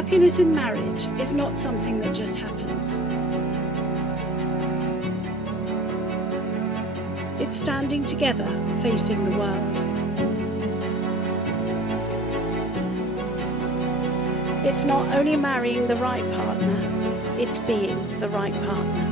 Happiness in marriage is not something that just happens. It's standing together, facing the world. It's not only marrying the right partner, it's being the right partner.